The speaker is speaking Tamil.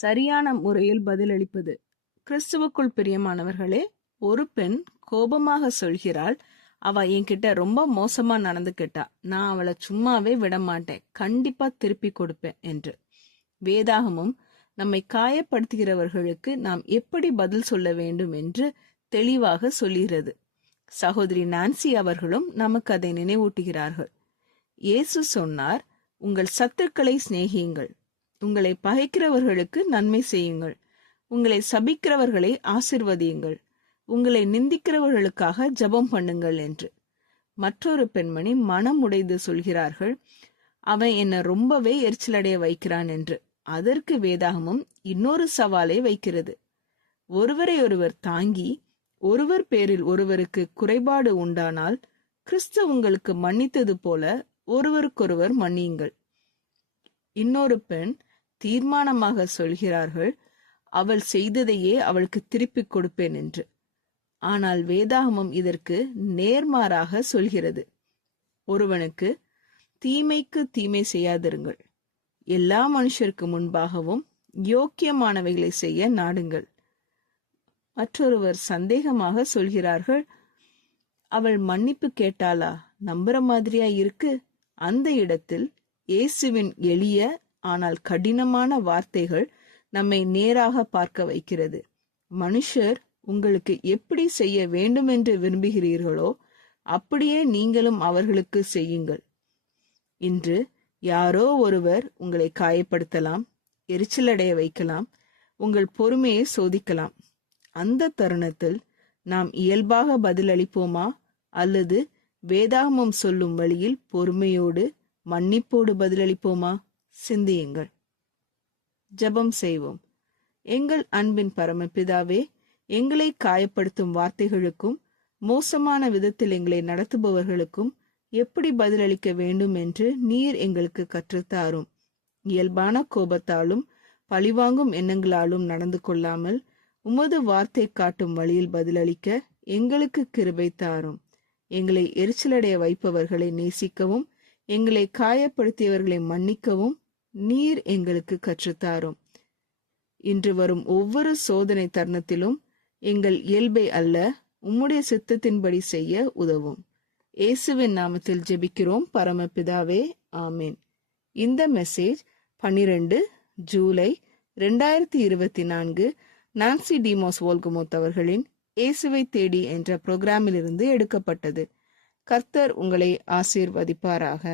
சரியான முறையில் பதிலளிப்பது. கிறிஸ்துவுக்குள் பிரியமானவர்களே, ஒரு பெண் கோபமாக சொல்கிறாள், அவ என்கிட்ட ரொம்ப மோசமா நடந்துக்கிட்டா, நான் அவளை சும்மாவே விட மாட்டேன், கண்டிப்பா திருப்பி கொடுப்பேன் என்று. வேதாகமும் நம்மை காயப்படுத்துகிறவர்களுக்கு நாம் எப்படி பதில் சொல்ல வேண்டும் என்று தெளிவாக சொல்கிறது. சகோதரி நான்சி அவர்களும் நமக்கு அதை நினைவூட்டுகிறார்கள். இயேசு சொன்னார், உங்கள் சத்துருக்களை சிநேகியுங்கள், உங்களை பகைக்கிறவர்களுக்கு நன்மை செய்யுங்கள், உங்களை சபிக்கிறவர்களை ஆசிர்வதியுங்கள், உங்களை நிந்திக்கிறவர்களுக்காக ஜெபம் பண்ணுங்கள் என்று. மற்றொரு பெண்மணி மனம் உடைந்து சொல்கிறார்கள், அவன் என்னை ரொம்பவே எரிச்சலடைய வைக்கிறான் என்று. அதற்கு வேதாகமும் இன்னொரு சவாலை வைக்கிறது. ஒருவரை ஒருவர் தாங்கி ஒருவர் பேரில் ஒருவருக்கு குறைபாடு உண்டானால் கிறிஸ்து உங்களுக்கு மன்னித்தது போல ஒருவருக்கொருவர் மன்னியுங்கள். இன்னொரு பெண் தீர்மானமாக சொல்கிறார்கள், அவள் செய்ததையே அவளுக்கு திருப்பிக் கொடுப்பேன் என்று. ஆனால் வேதாகமம் இதற்கு நேர்மாறாக சொல்கிறது. ஒருவனுக்கு தீமைக்கு தீமை செய்யாதிருங்கள், எல்லா மனுஷருக்கு முன்பாகவும் யோக்கியமானவைகளை செய்ய நாடுங்கள். மற்றொருவர் சந்தேகமாக சொல்கிறார்கள், அவள் மன்னிப்பு கேட்டாளா, நம்புற மாதிரியா இருக்கு. அந்த இடத்தில் இயேசுவின் எளிய ஆனால் கடினமான வார்த்தைகள் நம்மை நேராக பார்க்க வைக்கிறது. மனுஷர் உங்களுக்கு எப்படி செய்ய வேண்டும் என்று விரும்புகிறீர்களோ அப்படியே நீங்களும் அவர்களுக்கு செய்யுங்கள். இன்று யாரோ ஒருவர் உங்களை காயப்படுத்தலாம், எரிச்சலடைய வைக்கலாம், உங்கள் பொறுமையை சோதிக்கலாம். அந்த தருணத்தில் நாம் இயல்பாக பதிலளிப்போமா அல்லது வேதாகமம் சொல்லும் வழியில் பொறுமையோடு மன்னிப்போடு பதிலளிப்போமா? சிந்தியுங்கள். ஜெபம் செய்வோம். எங்கள் அன்பின் பரமபிதாவே, எங்களை காயப்படுத்தும் வார்த்தைகளுக்கும் மோசமான விதத்தில் எங்களை நடத்துபவர்களுக்கும் எப்படி பதிலளிக்க வேண்டும் என்று நீர் எங்களுக்கு கற்றுத்தாரும். இயல்பான கோபத்தாலும் பழிவாங்கும் எண்ணங்களாலும் நடந்து கொள்ளாமல் உமது வார்த்தை காட்டும் வழியில் பதிலளிக்க எங்களுக்கு கிருபை தாரும். எங்களை எரிச்சலடைய வைப்பவர்களை நேசிக்கவும் எங்களை காயப்படுத்தியவர்களை மன்னிக்கவும் நீர் எங்களுக்கு கற்றுத்தாரும். இன்று வரும் ஒவ்வொரு சோதனை தருணத்திலும் எங்கள் இயல்பை அல்ல, உம்முடைய சித்தத்தின்படி செய்ய உதவும். இயேசுவின் நாமத்தில் ஜெபிக்கிறோம் பரமபிதாவே, ஆமேன். இந்த மெசேஜ் 12 ஜூலை 2024 நான்சி டிமோஸ் வோல்கமோத் அவர்களின் இயேசுவை தேடி என்ற புரோகிராமிலிருந்து எடுக்கப்பட்டது. கர்த்தர் உங்களை ஆசீர்வதிப்பாராக.